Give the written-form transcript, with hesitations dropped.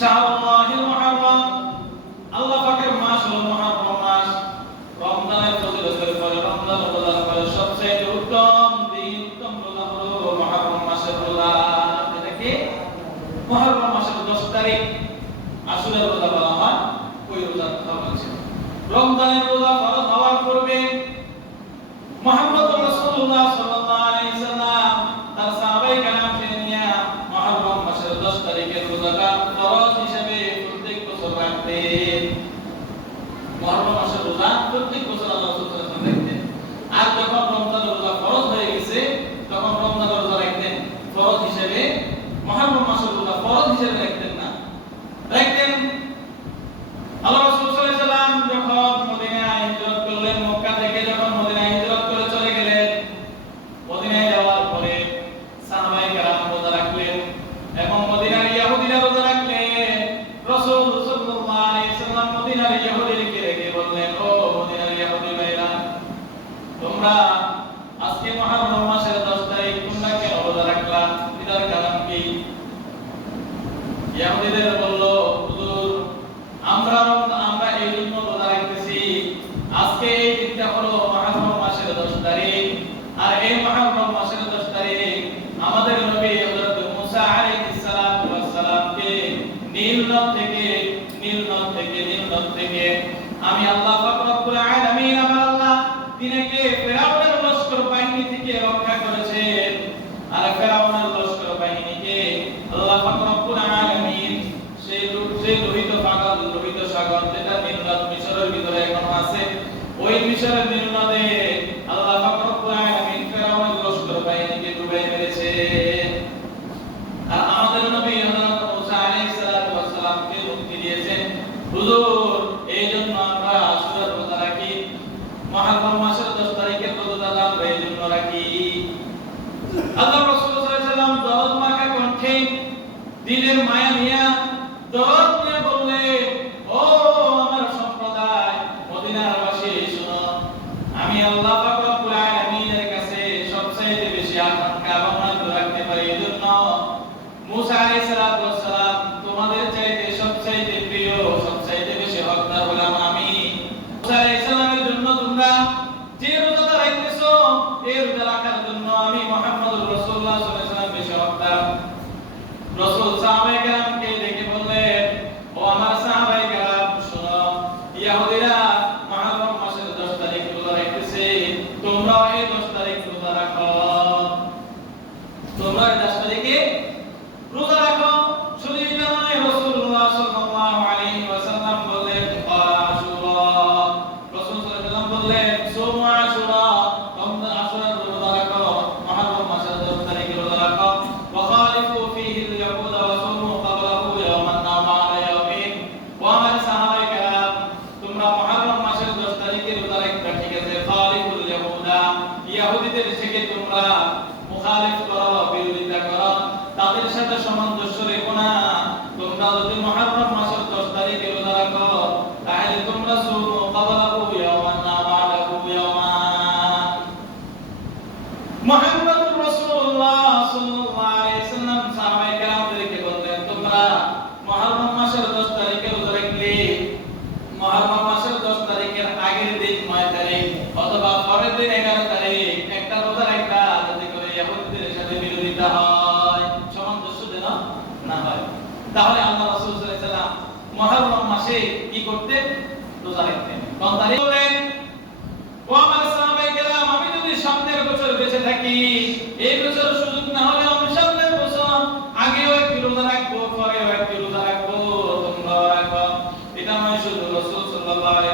শাহরুল্লাহিল মুহাররম, আল্লাহ পাকের মাস হলো মুহাররম মাস। রমজানের ফজিলতের পরে রমজান রোজার পরে সবচেয়ে উত্তম দিন, উত্তম রোজা হলো মুহাররম মাসের রোজা। এটা কি? মুহাররম মাসের 10 তারিখ আশুরার রোজা বলা হয়, ওই রোজার কথা বলছি। রমজানের রোজা ফরজ হওয়ার পূর্বে মুহাম্মদুর রাসূলুল্লাহ সাল্লাল্লাহু আলাইহি সাল্লাম তার সাহাবায়ে কেরামকে নিয়ে মুহাররম মাসের 10 তারিখের রোজাটা ফরজ হিসেবে প্রত্যেক বছর রাখতেন। মুহাররম মাসের রোজা প্রত্যেক বছর আল্লাহ রাসূল সাল্লাল্লাহু আলাইহি সাল্লাম রাখতেন। আর যখন রমজানের রোজা ফরজ হয়ে গেছে তখন রমজানের রোজা রাখতেন ফরজ হিসেবে, মুহাররম মাসের রোজা ফরজ হিসেবে রাখতেন না, রাখতেন। আল্লাহ রাসূল সাল্লাল্লাহু আলাইহি সাল্লাম যখন মদিনায় হিজরত করলেন, মক্কা থেকে যখন মদিনায় হিজরত করে চলে গেলেন, মদিনায় যাওয়ার পরে সাহাবায়ে কেরাম রোজা রাখলেন এবং মদিনার ইহুদিরা রোজা রাখলেন। রাসূল সাল্লাল্লাহু আলাইহি সাল্লাম মদিনার ইহুদিদেরকে রেখে বললেন, ও মদিনার ইহুদি ভাইরা, তোমরা আজকে মুহররম মাসের 10 তারিখ তোমরা কেন রোজা রাখলা? এটার কারণ কি? ইহুদিদের বলল, হুজুর, আমরা এই জন্য রোজা রাখতেছি, আজকে এই দিনটা হলো মুহররম মাসের 10 তারিখ, আর এই মুহররম মাসের 10 তারিখ আমাদের নবী হযরত মুসা আলাইহিস সালাতু ওয়াস সালামকে নীল নদ থেকে আমি আল্লাহ পাক রব্বুল আলামিন আমার আল্লাহ তিনাকে ফেরাউনের লস্কর বাহিনী থেকে রক্ষা করেছেন। আর ফেরাউনের লস্কর বাহিনীকে আল্লাহ পাক রব্বুল আলামিন সেই লোহিত সাগর যেটা নীল নদ মিশরের ভিতরে এখন আছে, ওই মিশরের নীল নদে আল্লাহ পাক রব্বুল আলামিন ফেরাউনের লস্কর বাহিনীকে ডুবিয়ে মেরেছে। আর আমাদের নবী হযরত মুসা আলাইহিস সালাতু ওয়াস সালামকে মুক্তি দিয়েছেন। হুজুর, এইজন্য আমরা আশুরার রোজা রাখি, মুহররম মাসের 10 তারিখের রোজাটা আমরা এইজন্য রাখি। আল্লাহ রাসূল সাল্লাল্লাহু আলাইহি সাল্লাম দরদ মাখা কণ্ঠে দিলের মায়া নিয়ে দরদ নিয়ে বললেন, ও আমার সম্প্রদায় মদিনার বাসী, শুনো, আমি আল্লাহ পাক রব্বুল আলামিনের কাছে সবচেয়ে বেশি আকাঙ্ক্ষা ভাবনা রাখতে পারি। এজন্য মুসা আলাইহিস সালাতু ওয়াস সালাম তোমাদের চাইতে সবচেয়ে প্রিয়, সবচেয়ে বেশি হকদার হলাম আমি। মুসা আলাইহিস সালামের জন্য তোমরা যে রোজাটা রাখতেছো, এই রোজা রাখার জন্য আমি মুহাম্মদুর রাসূলুল্লাহ সাল্লাল্লাহু আলাইহি ওয়াসাল্লাম বেশি হকদার। রাসূল সাহাবায়ে কেরামকে ডেকে বললেন, ও আমার সাহাবায়ে কেরাম, শুনো, ইহুদিরা মুহররম মাসের 10 তারিখ রোজা রাখতেছে, তোমরা এই 10 তারিখ রোজা রাখো, তোমরা এই 10 তারিখে রোজা রাখো। শুধু এটা নয়, রাসূলুল্লাহ সাল্লাল্লাহু আলাইহি ওয়াসাল্লাম বললেন, আশুরা, রাসূল সাল্লাল্লাহু আলাইহি ওয়াসাল্লাম বললেন, সুমু আশুরা, তোমরা আশুরার রোজা রাখো, মুহররম মাসের 10 তারিখে রোজা রাখো। ওয়া খালিফু ফীহি আল-ইয়াহুদা ওয়া সুমু ক্বাবলাহু ইয়াওমান আও বা'দা ইয়াওমিন। ওয়া আমার সাহাবায়ে কেরাম, তোমরা মুহররম মাসের 10 তারিখে রোজা রাখবে, ঠিক আছে? খালিফুল ইয়াহুদা, ইহুদিদের থেকে তোমরা মুখালিফ করো, বিরোধিতা করো, তাদের সাথে সামঞ্জস্য রেখো না। তোমরা যদি মুহররম মাসের 10 তারিখে রোজা রাখো, তাহলে তোমরা সুমু ক্বাবলাহু ইয়াওমান আও বা'দাহু ইয়াওমান। মুহাম্মদুর রাসূলুল্লাহ সাল্লাল্লাহু আলাইহি সাল্লাম সাহাবায়ে কেরামদেরকে বললেন, তোমরা মুহররম মাসের 10 তারিখে রোজা রাখলে মুহররম মাসের 10 তারিখের আগের দিন 9 তারিখ অথবা পরের দিন 11 তারিখ একটা রোজা রাখবা, যাতে করে ইহুদিদের সাথে বিরোধিতা হয়, সামঞ্জস্য যেন না হয়। তাহলে আল্লাহ রাসূল সাল্লাল্লাহু আলাইহি সাল্লাম মুহররম মাসে কি করতেন? রোজা রাখতেন। কোন তারিখ? বলেন, ও আমার সাহাবায়ে কেরাম, আমি যদি সামনের বছর বেঁচে থাকি, এই বছর সুযোগ না হলে আমি সামনের বছর আগেও একটি রোজা রাখবো, পরেও একটি রোজা রাখবো, তোমরাও রাখো। এটা নয় শুধু রাসূল সাল্লাল্লাহু আলাইহি